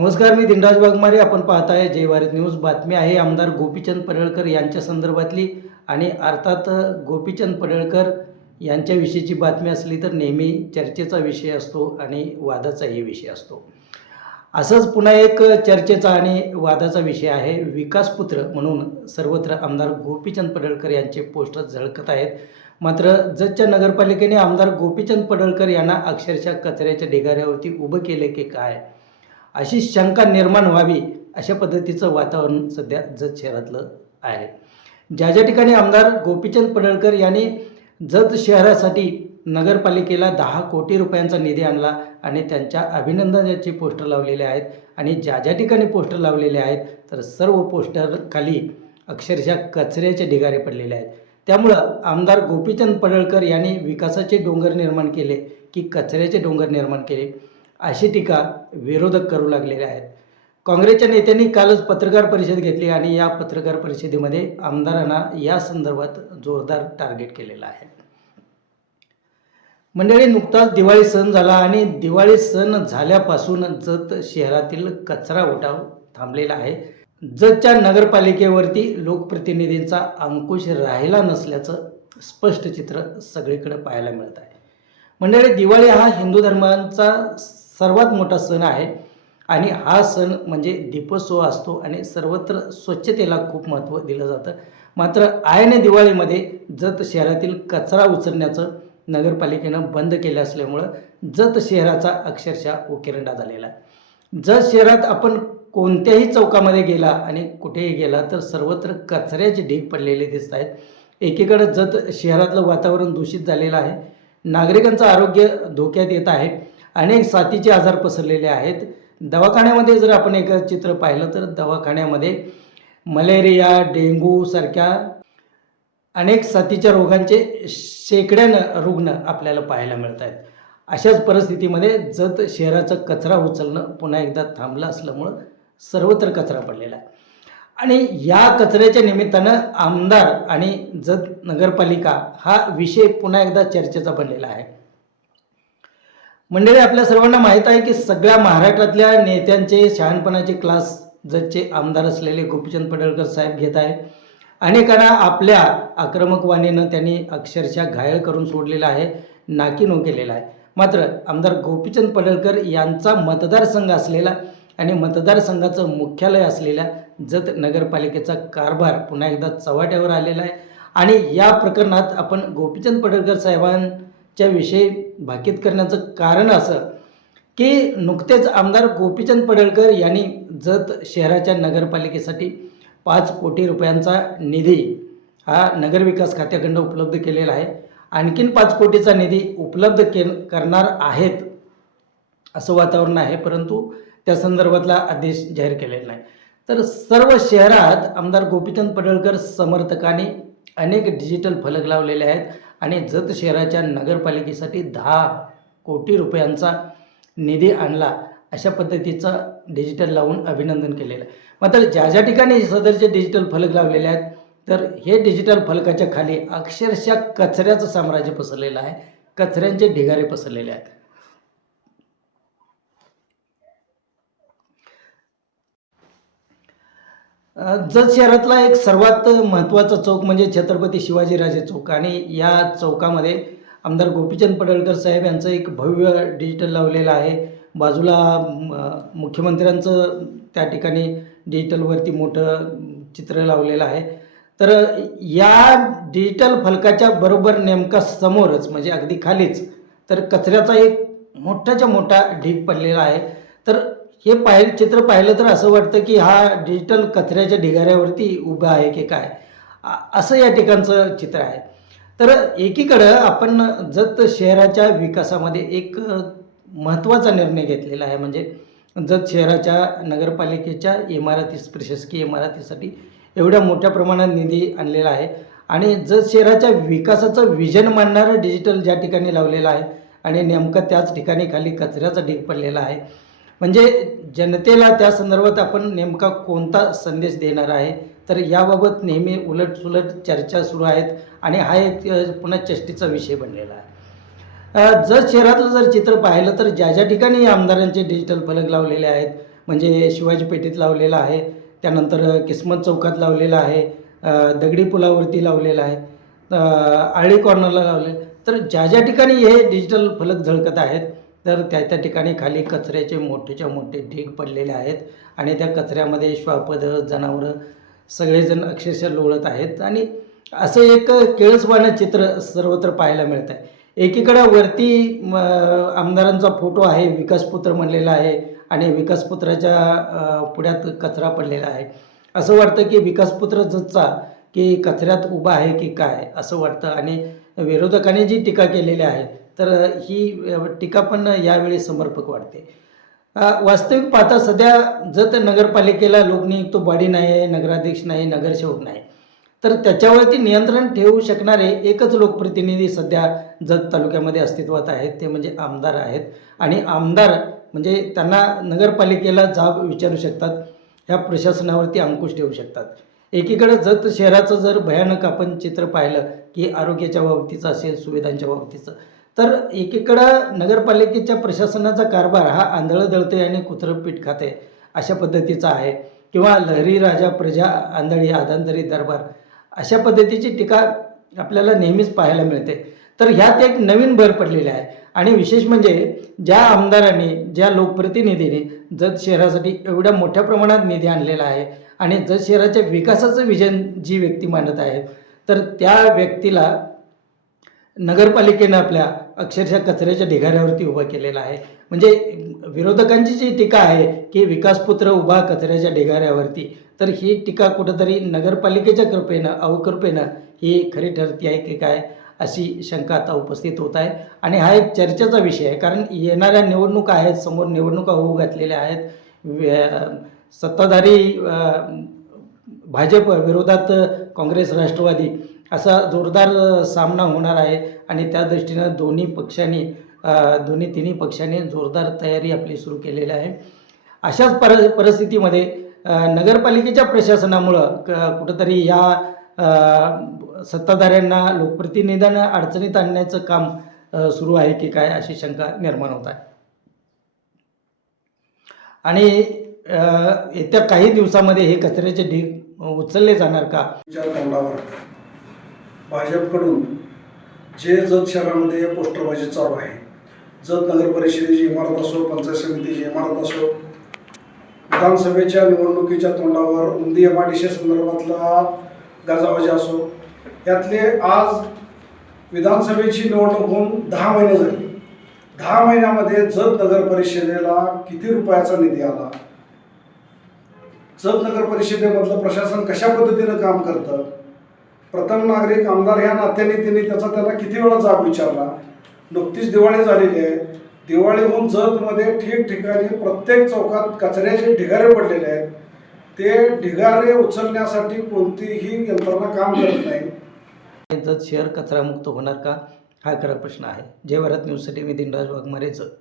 नमस्कार मी दिनराज वाघमारे आपण पाहत आहे भारत न्यूज. बातमी आहे आमदार गोपीचंद पडळकर यांच्या संदर्भातली आणि अर्थात गोपीचंद पडळकर यांच्याविषयीची बातमी असली तर नेहमी चर्चेचा विषय असतो आणि वादाचाही विषय असतो. असंच पुन्हा एक चर्चेचा आणि वादाचा विषय आहे. विकासपुत्र म्हणून सर्वत्र आमदार गोपीचंद पडळकर यांचे पोस्टर झळकत आहेत. मात्र जतच्या नगरपालिकेने आमदार गोपीचंद पडळकर यांना अक्षरशः कचऱ्याच्या ढिगाऱ्यावरती उभं केले की काय? अशी शंका निर्माण व्हावी अशा पद्धतीचं वातावरण सध्या जत शहरातलं आहे. ज्या ज्या ठिकाणी आमदार गोपीचंद पडळकर यांनी जत शहरासाठी नगरपालिकेला दहा कोटी रुपयांचा निधी आणला आणि त्यांच्या अभिनंदनाचे पोस्टर लावलेले आहेत आणि ज्या ज्या ठिकाणी पोस्टर लावलेले आहेत तर सर्व पोस्टर खाली अक्षरशः कचऱ्याचे ढिगारे पडलेले आहेत. त्यामुळं आमदार गोपीचंद पडळकर यांनी विकासाचे डोंगर निर्माण केले की कचऱ्याचे डोंगर निर्माण केले. अशी टीका विरोधक करू लागलेले आहेत. काँग्रेसच्या नेत्यांनी कालच पत्रकार परिषद घेतली आणि या पत्रकार परिषदेमध्ये आमदारांना या संदर्भात जोरदार टार्गेट केलेलं आहे. मंडळी नुकताच दिवाळी सण झाला आणि दिवाळी सण झाल्यापासून जत शहरातील कचरा उठाव थांबलेला आहे. जतच्या नगरपालिकेवरती लोकप्रतिनिधींचा अंकुश राहिला नसल्याचं स्पष्ट चित्र सगळीकडे पाहायला मिळत आहे. मंडळी दिवाळी हा हिंदू धर्मांचा सर्वात मोठा सण आहे. आणि हा सण म्हणजे दीपोत्सव असतो आणि सर्वत्र स्वच्छतेला खूप महत्त्व दिलं जातं. मात्र आयन दिवाळीमध्ये जत शहरातील कचरा उचलण्याचं नगरपालिकेनं बंद केलं असल्यामुळं जत शहराचा अक्षरशः उकिरंडा झालेला आहे. जत शहरात आपण कोणत्याही चौकामध्ये गेला आणि कुठेही गेला तर सर्वत्र कचऱ्याचे ढीग पडलेले दिसत आहेत. एकीकडं जत शहरातलं वातावरण दूषित झालेलं आहे. नागरिकांचं आरोग्य धोक्यात येत आहे. अनेक साथीचे आजार पसरलेले आहेत. दवाखान्यामध्ये जर आपण एक चित्र पाहिलं तर दवाखान्यामध्ये मलेरिया डेंगू सारख्या अनेक साथीच्या रोगांचे शेकड्यानं रुग्ण आपल्याला पाहायला मिळत आहेत अशाच परिस्थितीमध्ये जत शहराचा कचरा उचलणं पुन्हा एकदा थांबलं असल्यामुळं सर्वत्र कचरा पडलेला आहे. आणि या कचऱ्याच्या निमित्तानं आमदार आणि जत नगरपालिका हा विषय पुन्हा एकदा चर्चेचा बनलेला आहे. मंडळी आपल्या सर्वांना माहीत आहे की सगळ्या महाराष्ट्रातल्या नेत्यांचे शहाणपणाचे क्लास जतचे आमदार असलेले गोपीचंद पडळकर साहेब घेत आहे. अनेकांना आपल्या आक्रमक वाणीनं त्यांनी अक्षरशः घायल करून सोडलेला आहे नाकीनो केलेला आहे. मात्र आमदार गोपीचंद पडळकर यांचा मतदारसंघ असलेला आणि मतदारसंघाचं मुख्यालय असलेल्या जत नगरपालिकेचा कारभार पुन्हा एकदा चव्हाट्यावर आलेला आहे. आणि या प्रकरणात आपण गोपीचंद पडळकर च्या विषयी भाकीत करण्याचं कारण असं की नुकतेच आमदार गोपीचंद पडळकर यांनी जत शहराच्या नगरपालिकेसाठी पाच कोटी रुपयांचा निधी हा नगरविकास खात्याकडं उपलब्ध केलेला आहे. आणखीन पाच कोटीचा निधी उपलब्ध के करणार आहेत असं वातावरण आहे परंतु त्या संदर्भातला आदेश जाहीर केलेला नाही. तर सर्व शहरात आमदार गोपीचंद पडळकर समर्थकांनी अनेक डिजिटल फलक लावलेले आहेत. आणि जत शहराच्या नगरपालिकेसाठी दहा कोटी रुपयांचा निधी आणला अशा पद्धतीचा डिजिटल लावून अभिनंदन केलेलं आहे. मात्र ज्या ज्या ठिकाणी सदरचे डिजिटल फलक लावलेले आहेत तर हे डिजिटल फलकाच्या खाली अक्षरशः कचऱ्याचं साम्राज्य पसरलेलं आहे कचऱ्यांचे ढिगारे पसरलेले आहेत. जत शहरातला एक सर्वात महत्त्वाचा चौक म्हणजे छत्रपती शिवाजीराजे चौक. आणि या चौकामध्ये आमदार गोपीचंद पडळकर साहेब यांचं एक भव्य डिजिटल लावलेलं आहे. बाजूला मुख्यमंत्र्यांचं त्या ठिकाणी डिजिटलवरती मोठं चित्र लावलेलं आहे. तर या डिजिटल फलकाच्या बरोबर नेमका समोरच म्हणजे अगदी खालीच तर कचऱ्याचा एक मोठाच्या मोठा ढीग पडलेला आहे. तर हे पाहि चित्र पाहिलं तर असं वाटतं की हा डिजिटल कचऱ्याच्या ढिगाऱ्यावरती उभा आहे की काय? असं या ठिकाणचं चित्र आहे. तर एकीकडं आपण जत शहराच्या विकासामध्ये एक महत्त्वाचा निर्णय घेतलेला आहे. म्हणजे जत शहराच्या नगरपालिकेच्या इमारतीस प्रशासकीय इमारतीसाठी एवढ्या मोठ्या प्रमाणात निधी आणलेला आहे. आणि जत शहराच्या विकासाचं विजन मांडणारं डिजिटल ज्या ठिकाणी लावलेलं आहे आणि नेमकं त्याच ठिकाणी खाली कचऱ्याचा ढीग पडलेला आहे. म्हणजे जनतेला त्या संदर्भात आपण नेमका कोणता संदेश देणार आहे? तर याबाबत नेहमी उलटसुलट चर्चा सुरू आहेत आणि हा एक पुन्हा चष्टीचा विषय बनलेला आहे. जर शहरातलं जर चित्र पाहिलं तर ज्या ज्या ठिकाणी आमदारांचे डिजिटल फलक लावलेले आहेत म्हणजे शिवाजी पेठेत लावलेला आहे त्यानंतर किस्मत चौकात लावलेला आहे दगडी पुलावरती लावलेला आहे आळी कॉर्नरला लावले तर ज्या ज्या ठिकाणी हे डिजिटल फलक झळकत आहेत तर त्या त्या ठिकाणी खाली कचऱ्याचे मोठेच्या मोठे ढीग पडलेले आहेत आणि त्या कचऱ्यामध्ये श्वापदं जनावरं सगळेजण अक्षरशः लोळत आहेत आणि असं एक केळसवाणं चित्र सर्वत्र पाहायला मिळतं आहे एकीकडं वरती आमदारांचा फोटो आहे विकासपुत्र म्हणलेला आहे आणि विकासपुत्राच्या पुढ्यात कचरा पडलेला आहे. असं वाटतं की विकासपुत्र जसचा की कचऱ्यात उभा आहे की काय असं वाटतं. आणि विरोधकांनी जी टीका केलेली आहे तर ही टीका पण यावेळी समर्पक वाटते. वास्तविक पाहता सध्या जत नगरपालिकेला लोकनियुक्त बॉडी नाही आहे नगराध्यक्ष नाही नगरसेवक नाही. तर त्याच्यावरती नियंत्रण ठेवू शकणारे एकच लोकप्रतिनिधी सध्या जत तालुक्यामध्ये अस्तित्वात आहेत. ते म्हणजे आमदार आहेत. आणि आमदार म्हणजे त्यांना नगरपालिकेला जाब विचारू शकतात. ह्या प्रशासनावरती अंकुश ठेवू शकतात. एकीकडे जत शहराचं जर भयानक आपण चित्र पाहिलं की आरोग्याच्या बाबतीचं असेल सुविधांच्या बाबतीचं तर एकीकडं नगरपालिकेच्या प्रशासनाचा कारभार हा आंधळं दळते आणि कुत्रं पीठ खाते अशा पद्धतीचा आहे. किंवा लहरी राजा प्रजा आंधळी आधांतरी दरबार अशा पद्धतीची टीका आपल्याला नेहमीच पाहायला मिळते. तर ह्यात एक नवीन भर पडलेली आहे आणि विशेष म्हणजे ज्या आमदारांनी ज्या लोकप्रतिनिधीने जत शहरासाठी एवढ्या मोठ्या प्रमाणात निधी आणलेला आहे आणि जत शहराच्या विकासाचं विजन जी व्यक्ती मांडत आहे तर त्या व्यक्तीला नगरपालिकेनं आपल्या अक्षरशः कचऱ्याच्या ढिगाऱ्यावरती उभा केलेला आहे. म्हणजे विरोधकांची जी टीका आहे की विकासपुत्र उभा कचऱ्याच्या ढिगाऱ्यावरती तर ही टीका कुठंतरी नगरपालिकेच्या कृपेनं अवकृपेनं ही खरी ठरती आहे की काय अशी शंका आता उपस्थित होत आहे. आणि हा एक चर्चेचा विषय आहे कारण येणाऱ्या निवडणुका आहेत समोर निवडणुका होऊ घातलेल्या आहेत. व्य- सत्ताधारी भाजप विरोधात काँग्रेस राष्ट्रवादी असा जोरदार सामना होणार आहे आणि त्या दृष्टीनं दोन्ही पक्षांनी दोन्ही तिन्ही पक्षांनी जोरदार तयारी आपली सुरू केलेली आहे. अशाच पर परिस्थितीमध्ये नगरपालिकेच्या प्रशासनामुळं क कुठंतरी या सत्ताधाऱ्यांना लोकप्रतिनिधींना अडचणीत आणण्याचं काम सुरू आहे की काय अशी शंका निर्माण होत आहे. आणि येत्या काही दिवसामध्ये हे कचऱ्याचे ढीग उचलले जाणार का? भाजपकडून जे जत शहरामध्ये पोस्टरबाजी चालू आहे जत नगर परिषदेची इमारत असो पंचायत समितीची इमारत असो विधानसभेच्या निवडणुकीच्या तोंडावर उंदी एम आय डी संदर्भातला गाजावाजी असो यातले आज विधानसभेची निवडणूक होऊन दहा महिने झाली. दहा महिन्यामध्ये जत नगर परिषदेला किती रुपयाचा निधी आला? जत नगर परिषदेमधलं प्रशासन कशा पद्धतीनं काम करतं? प्रथम नागरिक आमदार ह्या नात्याने त्यांनी त्याचा त्याला किती वेळा जाब विचारला? नुकतीच दिवाळी झालेली आहे. दिवाळी होऊन जतमध्ये ठिकठिकाणी प्रत्येक चौकात कचऱ्याचे ढिगारे पडलेले आहेत. ते ढिगारे उचलण्यासाठी कोणतीही यंत्रणा काम करत नाही. जत शहर कचरामुक्त होणार का? हा खरा प्रश्न आहे. जय भारत न्यूजसाठी मी दिनराज वाघमारे जत